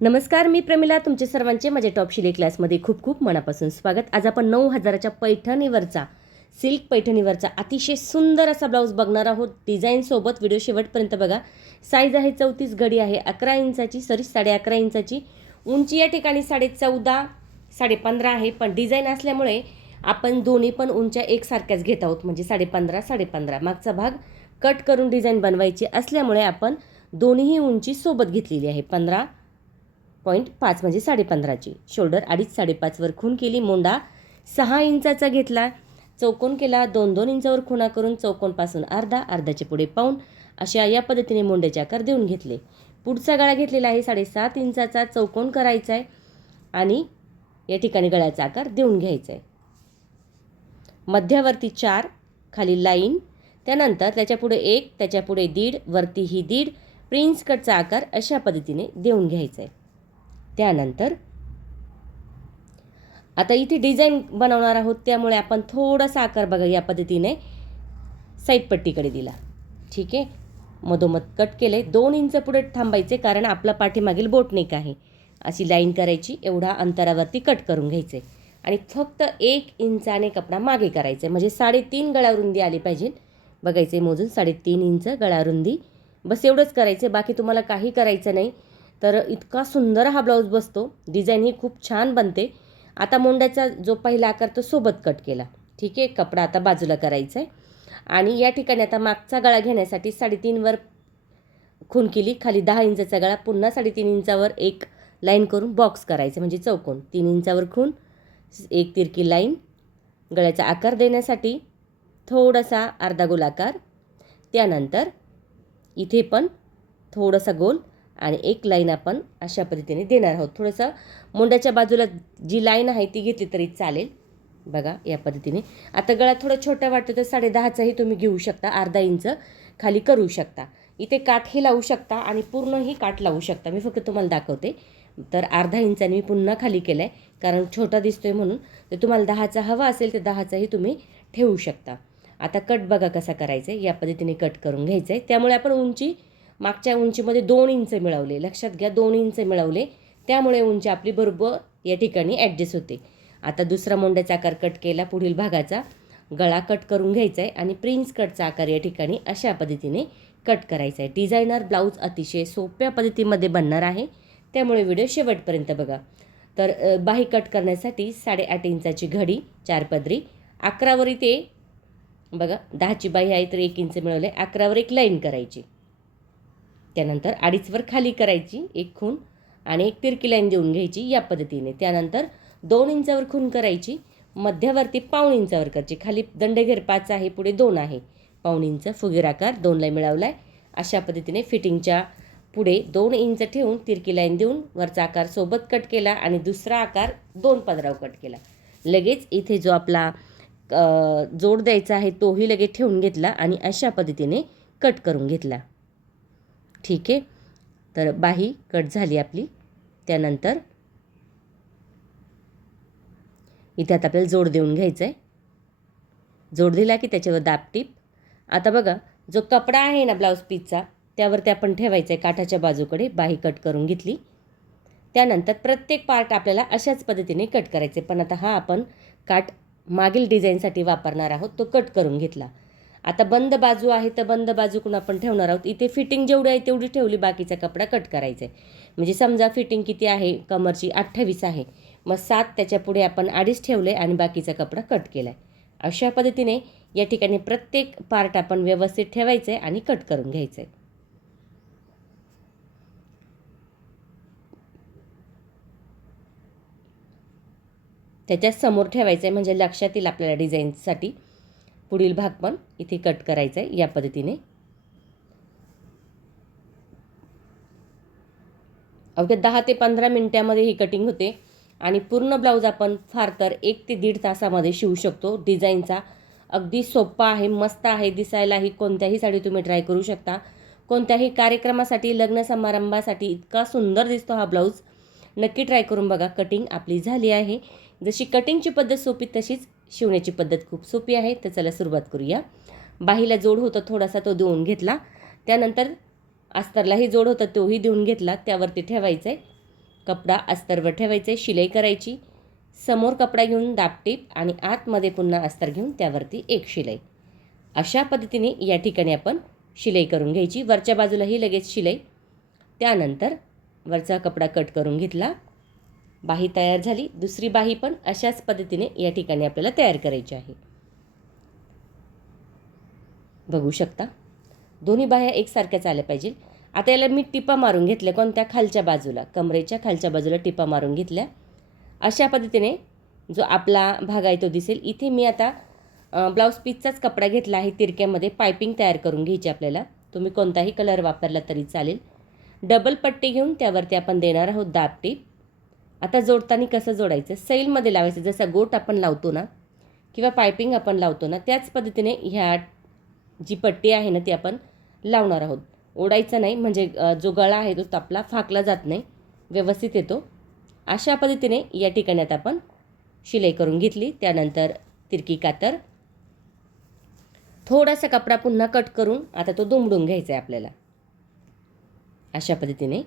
नमस्कार, मी प्रमिला. तुमचे सर्वांचे माझ्या टॉप शिलाई क्लासमध्ये खूप खूप मनापासून स्वागत. आज आपण 9,000च्या पैठणीवरचा, सिल्क पैठणीवरचा अतिशय सुंदर असा ब्लाऊज बघणार आहोत. डिझाईनसोबत व्हिडिओ शेवटपर्यंत बघा. साईज आहे 34, घडी आहे 11 इंचाची, 11.5 इंचाची. उंची या ठिकाणी 14.5 15.5 आहे, पण डिझाईन असल्यामुळे आपण दोन्ही पण उंच्या एकसारख्याच घेत आहोत, म्हणजे 15.5 मागचा भाग कट करून डिझाईन बनवायची असल्यामुळे आपण दोन्हीही उंची सोबत घेतलेली आहे. 15.5 म्हणजे 15.5ची. शोल्डर 2.5-5.5 वर खूण केली. मोंडा 6 इंचाचा घेतला. चौकोन केला. 2-2 इंचावर खुणा करून चौकोनपासून अर्ध्याचे पुढे पाऊण अशा या पद्धतीने मोंड्याचे आकार देऊन घेतले. पुढचा गळा घेतलेला आहे 7.5 इंचाचा. चौकोन करायचा आहे आणि या ठिकाणी गळ्याचा आकार देऊन घ्यायचा आहे. मध्यावरती 4, खाली लाईन, त्यानंतर त्याच्यापुढे 1, त्याच्यापुढे 1.5, वरती ही 1.5 प्रिन्स कटचा आकार अशा पद्धतीने देऊन घ्यायचा आहे. त्यानंतर आता इथे डिझाईन बनवणार आहोत, त्यामुळे आपण थोडासा आकार बघा या पद्धतीने साईड पट्टीकडे दिला. ठीक आहे, मधोमध कट केले. 2 इंच पुढे थांबायचे, कारण आपला पाठीमागील बोटनेक आहे. अशी लाईन करायची, एवढा अंतरावरती कट करून घ्यायचे आणि फक्त 1 इंचाने कपडा मागे करायचा, म्हणजे 3.5 गळारुंदी आली पाहिजे. बघायचे मोजून 3.5 इंच गळारुंदी, बस एवढंच करायचं. बाकी तुम्हाला काही करायचं नाही. तर इतका सुंदर हा ब्लाऊज बसतो. डिझाईन ही खूप छान बनते. आता मोंड्याचा जो पहिला आकार तो सोबत कट केला. ठीक आहे, कपडा आता बाजूला करायचा आहे आणि या ठिकाणी आता मागचा गळा घेण्यासाठी 3.5 वर खूण केली. खाली 10 इंचाचा गळा, पुन्हा 3.5 इंचावर एक लाईन करून बॉक्स करायचं, म्हणजे चौकोन. 3 इंचावर खूण, एक तिरकी लाईन. गळ्याचा आकार देण्यासाठी थोडासा अर्धा गोल आकार, त्यानंतर इथे पण थोडासा गोल आणि एक लाईन आपण अशा पद्धतीने देणार आहोत. थोडंसं मोंड्याच्या बाजूला जी लाईन आहे ती घेतली तरी चालेल. बघा या पद्धतीने. आता गळा थोडा छोटा वाटतो तर 10.5चाही तुम्ही घेऊ शकता. अर्धा इंच खाली करू शकता. इथे काठही लावू शकता आणि पूर्णही काठ लावू शकता. मी फक्त तुम्हाला दाखवते. तर अर्धा इंचाने मी पुन्हा खाली केलं आहे, कारण छोटा दिसतोय म्हणून. तर तुम्हाला 10चा हवा असेल तर 10चाही तुम्ही ठेवू शकता. आता कट बघा कसा करायचा आहे. या पद्धतीने कट करून घ्यायचं आहे. त्यामुळे आपण उंची मागच्या उंचीमध्ये 2 इंच मिळवले. लक्षात घ्या, 2 इंच मिळवले, त्यामुळे उंची आपली बरोबर या ठिकाणी ॲडजस्ट होते. आता दुसरा मोंड्याचा आकार कट केला. पुढील भागाचा गळा कट करून घ्यायचा आहे आणि प्रिन्स कटचा आकार या ठिकाणी अशा पद्धतीने कट करायचा आहे. डिझायनर ब्लाऊज अतिशय सोप्या पद्धतीमध्ये बनणार आहे, त्यामुळे व्हिडिओ शेवटपर्यंत बघा. तर बाही कट करण्यासाठी 8.5 इंचाची घडी 4 पदरी. 11वर इथे बघा 10ची बाही आहे तर 1 इंच मिळवले. 11वर एक लाईन करायची, त्यानंतर 2.5 वर खाली करायची एक खूण आणि एक तिरकी लाईन देऊन घ्यायची या पद्धतीने. त्यानंतर 2 इंचावर खूण करायची. मध्यावरती पाऊण इंचावर करायची. खाली दंडघेर 5 आहे, पुढे 2 आहे. पाऊण इंच फुगीर आकार 2ला मिळवला आहे. अशा पद्धतीने फिटिंगच्या पुढे 2 इंच ठेवून तिरकी लाईन देऊन वरचा आकार सोबत कट केला आणि दुसरा आकार 2 पदरावर कट केला. लगेच इथे जो आपला जोड द्यायचा आहे तोही लगेच ठेवून घेतला आणि अशा पद्धतीने कट करून घेतला. ठीक आहे, तर बाही कट झाली आपली. त्यानंतर इथे आता आपल्याला जोड देऊन घ्यायचा आहे. जोड दिला की त्याच्यावर दाबटीप. आता बघा, जो कपडा आहे ना ब्लाऊज पीसचा, त्यावरती आपण ठेवायचा आहे काठाच्या बाजूकडे. बाही कट करून घेतली. त्यानंतर प्रत्येक पार्ट आपल्याला अशाच पद्धतीने कट करायचे, पण आता हा आपण काठ मागील डिझाईनसाठी वापरणार आहोत, तो कट करून घेतला. आता बंद बाजू आहे तर बंद बाजूकडून आपण ठेवणार आहोत. इथे फिटिंग जेवढी आहे तेवढी ठेवली, बाकीचा कपडा कट करायचा आहे. म्हणजे समजा फिटिंग किती आहे कमरची 28 आहे, मग 7 त्याच्या पुढे आपण 2.5 ठेवले आणि बाकीचा कपडा कट केला आहे. अशा पद्धतीने या ठिकाणी प्रत्येक पार्ट आपण व्यवस्थित ठेवायचं आहे आणि कट करून घ्यायचं आहे. त्याच्यात समोर ठेवायचं आहे, म्हणजे लक्षात येईल आपल्याला डिझाईनसाठी. पुढील भाग पण इथे कट करायचा आहे या पद्धतीने. अवघ्या 10 ते 15 मिनिटामध्ये ही कटिंग होते आणि पूर्ण ब्लाऊज आपण फार तर 1 ते 1.5 तासामध्ये शिवू शकतो. डिझाईनचा अगदी सोपा आहे, मस्त आहे दिसायलाही. कोणत्याही साडी तुम्ही ट्राय करू शकता. कोणत्याही कार्यक्रमासाठी, लग्न समारंभासाठी इतका सुंदर दिसतो हा ब्लाऊज. नक्की ट्राय करून बघा. कटिंग आपली झाली आहे. जशी कटिंगची पद्धत सोपी तशीच शिवण्याची पद्धत खूप सोपी आहे. तर चला सुरुवात करूया. बाहीला जोड होता थोडासा, तो देऊन घेतला. त्यानंतर अस्तरलाही जोड होता तोही देऊन घेतला. त्यावरती ठेवायचं आहे कपडा अस्तरवर ठेवायचे, शिलाई करायची. समोर कपडा घेऊन दाबटीप आणि आतमध्ये पुन्हा अस्तर घेऊन त्यावरती एक शिलाई. अशा पद्धतीने या ठिकाणी आपण शिलाई करून घ्यायची. वरच्या बाजूलाही लगेच शिलाई. त्यानंतर वरचा कपडा कट करून घेतला. बाही तयार झाली. दुसरी बाही पण अशाच पद्धतीने या ठिकाणी आपल्याला तयार करायची आहे. बघू शकता दोन्ही बाह्या एकसारख्याच आल्या पाहिजे. आता याला मी टिपा मारून घेतल्या. कोणत्या? खालच्या बाजूला, कमरेच्या खालच्या बाजूला टिपा मारून घेतल्या. अशा पद्धतीने जो आपला भाग आहे तो दिसेल. इथे मी आता ब्लाऊज पीसचाच कपडा घेतला आहे. तिरक्यामध्ये पायपिंग तयार करून घ्यायची आपल्याला. तुम्ही कोणताही कलर वापरला तरी चालेल. डबल पट्टी घेऊन त्यावरती आपण देणार आहोत दाबटीप. आता जोडताना कसं जोडायचं? सैलमध्ये लावायचं. जसा गोट आपण लावतो ना किंवा पायपिंग आपण लावतो ना त्याच पद्धतीने ह्या जी पट्टी आहे ना ती आपण लावणार आहोत. ओढायचं नाही, म्हणजे जो गळा आहे तो आपला फाकला जात नाही, व्यवस्थित येतो. अशा पद्धतीने या ठिकाणी आता आपण शिलाई करून घेतली. त्यानंतर तिरकी कातर, थोडासा कपडा पुन्हा कट करून आता तो दुमडून घ्यायचा आहे आपल्याला. अशा पद्धतीने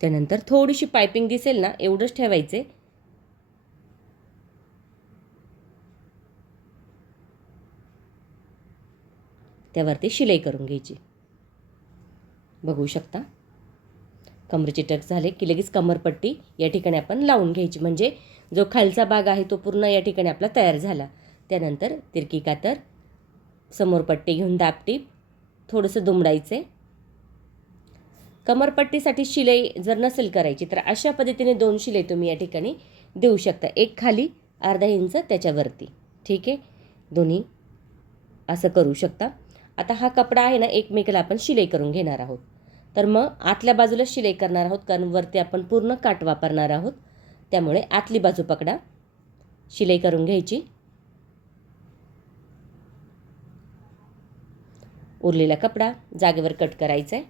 त्यानंतर थोडीशी पायपिंग दिसेल ना एवढंच ठेवायचे. त्यावरती शिलाई करून घ्यायची. बघू शकता कमरेचे टक्स झाले की लगेच कमरपट्टी या ठिकाणी आपण लावून घ्यायची. म्हणजे जो खालचा भाग आहे तो पूर्ण या ठिकाणी आपला तयार झाला. त्यानंतर तिरकी कातर, समोर पट्टी घेऊन दाबटीप, थोडंसं दुमडायचे. कमरपट्टीसाठी शिलाई जर नसेल करायची तर अशा पद्धतीने 2 शिलाई तुम्ही या ठिकाणी देऊ शकता. एक खाली अर्धा इंच त्याच्यावरती. ठीक आहे, दोन्ही असं करू शकता. आता हा कपडा आहे ना एकमेकाला आपण शिलाई करून घेणार आहोत. तर मग आतल्या बाजूला शिलाई करणार आहोत कारण वरती आपण पूर्ण काठ वापरणार आहोत. त्यामुळे आतली बाजू पकडा, शिलाई करून घ्यायची. उरलेला कपडा जागेवर कट करायचा आहे.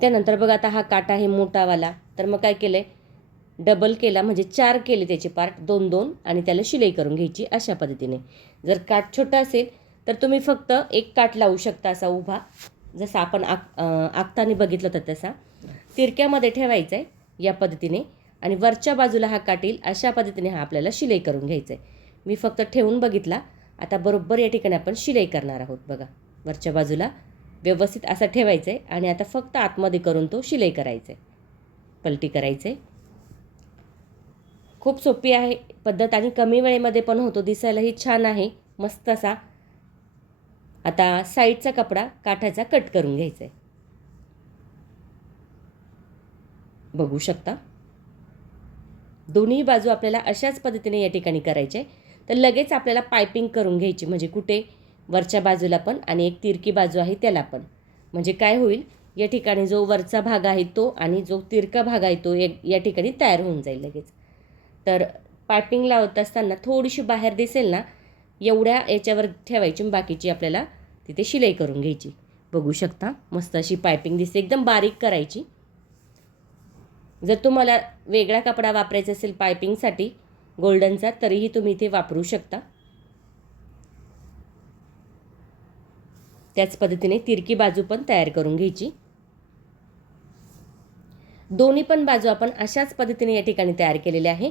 त्यानंतर बघा आता हा काठ आहे मोठावाला, तर मग काय केलं आहे, डबल केला म्हणजे 4 केले त्याचे पार्ट, 2-2 आणि त्याला शिलाई करून घ्यायची. अशा पद्धतीने जर काठ छोटा असेल तर तुम्ही फक्त एक काठ लावू शकता असा उभा, जसा आपण आखताना बघितलं तर तसा. तिरक्यामध्ये ठेवायचं आहे या पद्धतीने आणि वरच्या बाजूला हा काठ येईल. अशा पद्धतीने हा आपल्याला शिलाई करून घ्यायचा आहे. मी फक्त ठेवून बघितला. आता बरोबर या ठिकाणी आपण शिलाई करणार आहोत. बघा वरच्या बाजूला व्यवस्थित असा ठेवायचं आहे आणि आता फक्त आतमध्ये करून तो शिलाई करायचा आहे, पलटी करायचं आहे. खूप सोपी आहे पद्धत आणि कमी वेळेमध्ये पण होतो. दिसायलाही छान आहे मस्त असा. आता साईडचा कपडा काठाचा कट करून घ्यायचा आहे. बघू शकता दोन्ही बाजू आपल्याला अशाच पद्धतीने या ठिकाणी करायचे. तर लगेच आपल्याला पायपिंग करून घ्यायची, म्हणजे कुठे वरच्या बाजूला पण आणि एक तिरकी बाजू आहे त्याला पण. म्हणजे काय होईल, या ठिकाणी जो वरचा भाग आहे तो आणि जो तिरका भाग आहे तो या ठिकाणी तयार होऊन जाईल लगेच. तर पायपिंग लावत असताना थोडीशी बाहेर दिसेल ना एवढ्या याच्यावर ठेवायची, बाकीची आपल्याला तिथे शिलाई करून घ्यायची. बघू शकता मस्त अशी पायपिंग दिसते, एकदम बारीक करायची. जर तुम्हाला वेगळा कपडा वापरायचा असेल पायपिंगसाठी गोल्डनचा तरीही तुम्ही इथे वापरू शकता. त्याच पद्धतीने तिरकी बाजू पण तयार करून घ्यायची. दोन्ही पण बाजू आपण अशाच पद्धतीने या ठिकाणी तयार केलेले आहे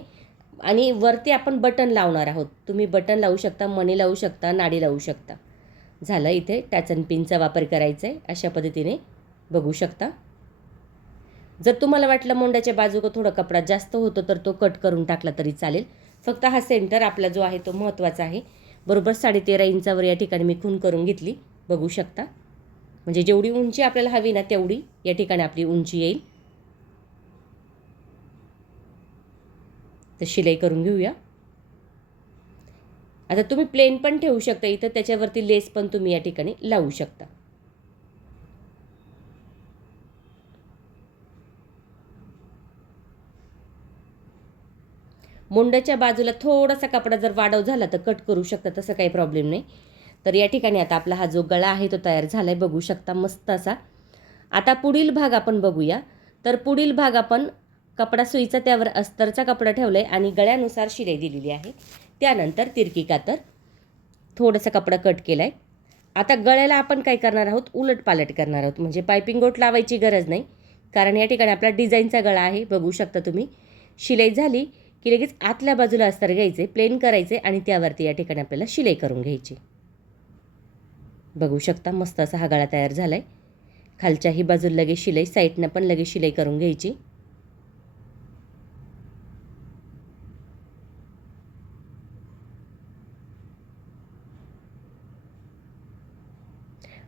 आणि वरती आपण बटन लावणार आहोत. तुम्ही बटन लावू शकता, मणी लावू शकता, नाडी लावू शकता. झालं, इथे टॅच अँड पिनचा वापर करायचा आहे. अशा पद्धतीने बघू शकता. जर तुम्हाला वाटलं मोंड्याच्या बाजूला थोडा कपडा जास्त होतो तर तो कट करून टाकला तरी चालेल. फक्त हा सेंटर आपला जो आहे तो महत्त्वाचा आहे. बरोबर 13.5 इंचावर या ठिकाणी मी खूण करून घेतली. बघू शकता, म्हणजे जेवढी उंची आपल्याला हवी ना तेवढी या ठिकाणी आपली उंची येईल. तर शिलाई करून घेऊया. आता तुम्ही प्लेन पण ठेवू शकता इथं, त्याच्यावरती लेस पण तुम्ही या ठिकाणी लावू शकता. मुंड्याच्या बाजूला थोडासा कपडा जर वाढव झाला तर कट करू शकता, तसं काही प्रॉब्लेम नाही. तर या ठिकाणी आता आपला हा जो गळा आहे तो तयार झाला आहे. बघू शकता मस्त असा. आता पुढील भाग आपण बघूया. तर पुढील भाग आपण कपडा सुईचा त्यावर अस्तरचा कपडा ठेवला आहे आणि गळ्यानुसार शिलाई दिलेली आहे. त्यानंतर तिरकी कातर, थोडासा कपडा कट केला आहे आता गळ्याला आपण काय करणार आहोत, उलटपालट करणार आहोत, म्हणजे पायपिंग गोट लावायची गरज नाही, कारण या ठिकाणी आपला डिझाईनचा गळा आहे. बघू शकता तुम्ही. शिलाई झाली की लगेच आतल्या बाजूला अस्तर घ्यायचे, प्लेन करायचे आणि त्यावरती या ठिकाणी आपल्याला शिलाई करून घ्यायची. बघू शकता मस्त असा हा गळा तयार झाला आहे. खालच्याही बाजूला लगेच शिलाई, साईडनं पण लगेच शिलाई करून घ्यायची.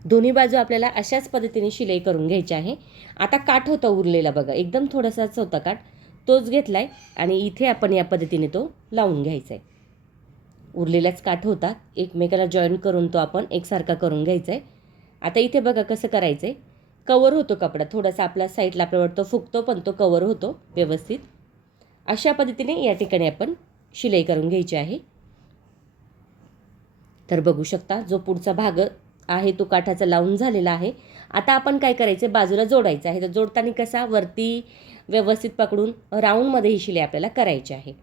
दोन्ही बाजू आपल्याला अशाच पद्धतीने शिलाई करून घ्यायची आहे. आता काठ होता उरलेला बघा, एकदम थोडासाच होता काठ, तोच घेतला आहे आणि इथे आपण या पद्धतीने तो लावून घ्यायचा आहे. उरलेलाच काठ होता, एकमेकाला जॉईन करून तो आपण एकसारखा करून घ्यायचा आहे. आता इथे बघा कसं करायचं आहे, कवर होतो कपडा, थोडासा आपला साईडला आपल्या वाटतो फुगतो, पण तो कवर होतो व्यवस्थित. अशा पद्धतीने या ठिकाणी आपण शिलाई करून घ्यायची आहे. तर बघू शकता जो पुढचा भाग आहे तो काठाचा लावून झालेला आहे. आता आपण काय करायचं, बाजूला जोडायचं आहे. तर जोडताना कसा वरती व्यवस्थित पकडून राऊंडमध्ये ही शिलाई आपल्याला करायची आहे.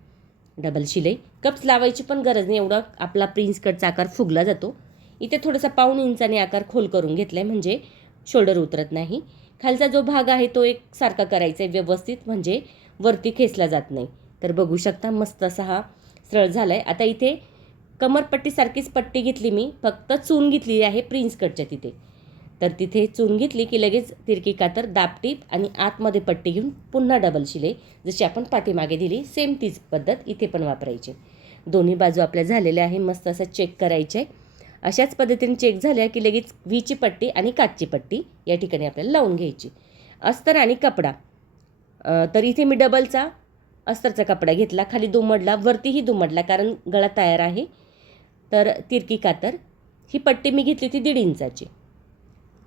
डबल शिलाई, कप्स लावायची पण गरज नाही, एवढा आपला प्रिन्स कटचा आकार फुगला जातो. इथे थोडासा 1.5 इंचाने आकार खोल करून घेतला आहे, म्हणजे शोल्डर उतरत नाही. खालचा जो भाग आहे तो एकसारखा करायचा आहे व्यवस्थित, म्हणजे वरती खेचला जात नाही. तर बघू शकता मस्त असा हा सरळ झाला आहे. आता इथे कमरपट्टीसारखीच पट्टी घेतली मी, फक्त चून घेतली आहे प्रिन्स कटच्या तिथे. तर तिथे चून घेतली की लगेच तिरकी कातर, दाबटीप आणि आतमध्ये पट्टी घेऊन पुन्हा डबल शिलाई, जशी आपण पाठीमागे दिली सेम तीच पद्धत इथे पण वापरायची. दोन्ही बाजू आपल्या झालेल्या आहे, मस्त असं चेक करायचे. अशाच पद्धतीने चेक झाल्या की लगेच व्हीची पट्टी आणि काचची पट्टी या ठिकाणी आपल्याला लावून घ्यायची. अस्तर आणि कपडा, तर इथे मी डबलचा अस्तरचा कपडा घेतला, खाली दुमडला, वरतीही दुमडला, कारण गळा तयार आहे. तर तिरकी कातर, ही पट्टी मी घेतली होती 1.5 इंचाची.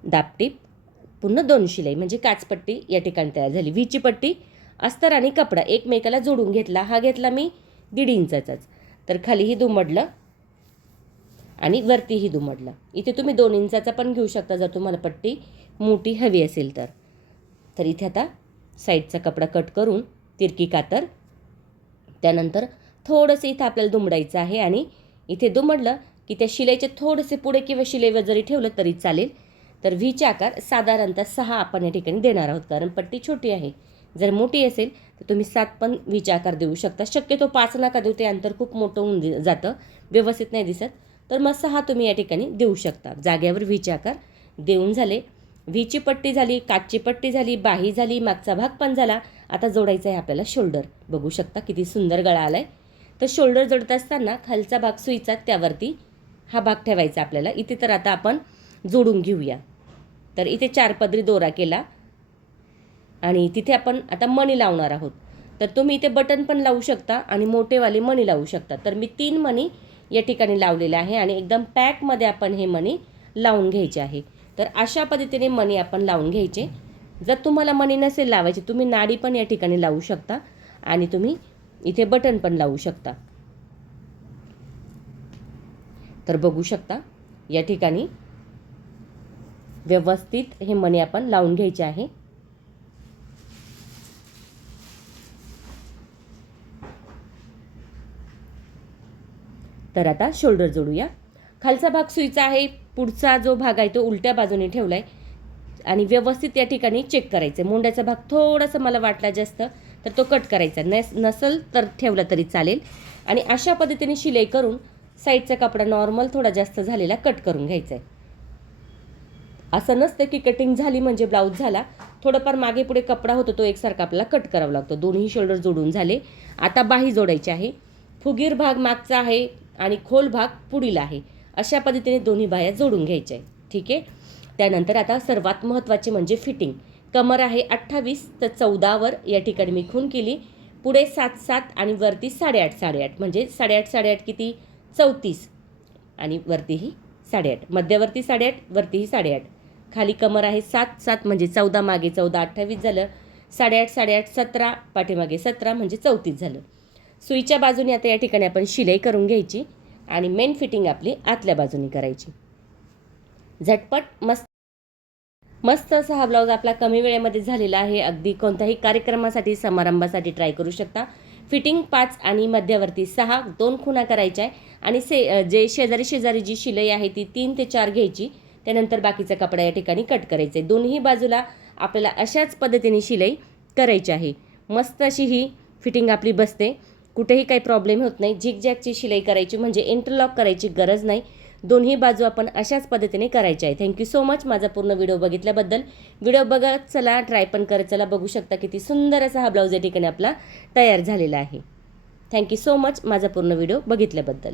दाबटीप, पुन्हा 2 शिलाई, म्हणजे काचपट्टी या ठिकाणी तयार झाली. व्हीची पट्टी, अस्तर आणि कपडा एकमेकाला जोडून घेतला. हा घेतला मी 1.5 इंचाचाच. तर खालीही दुमडलं आणि वरतीही दुमडलं. इथे तुम्ही 2 इंचाचा पण घेऊ शकता जर तुम्हाला पट्टी मोठी हवी असेल तर. तर इथे आता साईडचा कपडा कट करून तिरकी कातर, त्यानंतर थोडंसं इथं आपल्याला दुमडायचं आहे आणि इथे दुमडलं की त्या शिलाईचे थोडेसे पुढे किंवा शिलाईवर जरी ठेवलं तरी चालेल. तर व्हीचे आकार साधारणतः 6 आपण या ठिकाणी देणार आहोत, कारण पट्टी छोटी आहे. जर मोठी असेल तर तुम्ही 7 पण व्हीचे आकार देऊ शकता. शक्यतो 5 नका देऊ, ते अंतर खूप मोठं होऊन जातं, व्यवस्थित नाही दिसत. तर मग 6 तुम्ही या ठिकाणी देऊ शकता. जाग्यावर व्हीचे आकार देऊन झाले. व्हीची पट्टी झाली, काचची पट्टी झाली, बाही झाली, मागचा भाग पण झाला. आता जोडायचा आहे आपल्याला शोल्डर. बघू शकता किती सुंदर गळा आला आहे. तर शोल्डर जोडत असताना खालचा भाग सुईचा, त्यावरती हा भाग ठेवायचा आपल्याला. इथे तर आता आपण जोडून घेऊया. तर इथे 4 पदरी दोरा केला आणि तिथे आपण आता मणी लावणार आहोत. तर तुम्ही इथे बटन पण लावू शकता आणि मोठेवाले मणी लावू शकता. तर मी 3 मणी या ठिकाणी लावलेले आहे आणि एकदम पॅकमध्ये आपण हे मणी लावून घ्यायचे आहे. तर अशा पद्धतीने मणी आपण लावून घ्यायचे. जर तुम्हाला मणी नसेल लावायची, तुम्ही नाडी पण या ठिकाणी लावू शकता आणि तुम्ही इथे बटन पण लावू शकता. तर बघू शकता या ठिकाणी व्यवस्थित हे मणी आपण लावून घ्यायचे आहे. तर आता शोल्डर जोडूया. खालचा भाग सुईचा आहे, पुढचा जो भाग आहे तो उलट्या बाजूने ठेवला आहे आणि व्यवस्थित या ठिकाणी चेक करायचं. मुंड्याचा भाग थोडासा मला वाटला जास्त, तर तो कट करायचा, नसेल तर ठेवला तरी चालेल. आणि अशा पद्धतीने शिलाई करून साईडचा कपडा नॉर्मल थोडा जास्त झालेला कट करून घ्यायचा आहे. असं नसतं की कटिंग झाली म्हणजे ब्लाऊज झाला, थोडंफार मागे पुढे कपडा होतो तो एकसारखा आपल्याला कट करावा लागतो. दोन्ही शोल्डर जोडून झाले. आता बाही जोडायची आहे. फुगीर भाग मागचा आहे आणि खोल भाग पुढील आहे. अशा पद्धतीने दोन्ही बाह्या जोडून घ्यायच्या आहे. ठीक आहे. त्यानंतर आता सर्वात महत्त्वाचे म्हणजे फिटिंग. कमर आहे 28, तर 14वर या ठिकाणी मी खूण केली. पुढे 7-7 आणि वरती 8.5-8.5, म्हणजे 8.5-8.5 किती 34 आणि वरतीही 8.5, मध्यवर्ती 8.5, वरतीही 8.5. खाली कमर आहे 7-7 म्हणजे 14, मागे 14 28 झालं. 8.5-8.5 17, पाठीमागे 17 म्हणजे 34 झालं. सुईच्या बाजूने आता या ठिकाणी आपण शिलाई करून घ्यायची आणि मेन फिटिंग आपली आतल्या बाजूने करायची. झटपट मस्त असा हा ब्लाऊज आपला कमी वेळेमध्ये झालेला आहे. अगदी कोणत्याही कार्यक्रमासाठी समारंभासाठी ट्राय करू शकता. फिटिंग 5 आणि मध्यवर्ती 6 2 खुणा करायच्या आहे आणि जे शेजारी जी शिलाई आहे ती 3 ते 4 घ्यायची. त्यानंतर बाकीचा कपडा या ठिकाणी कट करायचा आहे. दोन्ही बाजूला आपल्याला अशाच पद्धतीने शिलाई करायची आहे. मस्त अशी ही फिटिंग आपली बसते, कुठेही काही प्रॉब्लेम होत नाही. झिगझॅगची शिलाई करायची म्हणजे इंटरलॉक करायची गरज नाही. दोन्ही बाजू आपण अशाच पद्धतीने करायच्या आहे. थँक्यू सो मच माझा पूर्ण व्हिडिओ बघितल्याबद्दल. व्हिडिओ बघत चला, ट्राय पण करत चला. बघू शकता किती सुंदर असा हा ब्लाऊज या ठिकाणी आपला तयार झालेला आहे. थँक्यू सो मच माझा पूर्ण व्हिडिओ बघितल्याबद्दल.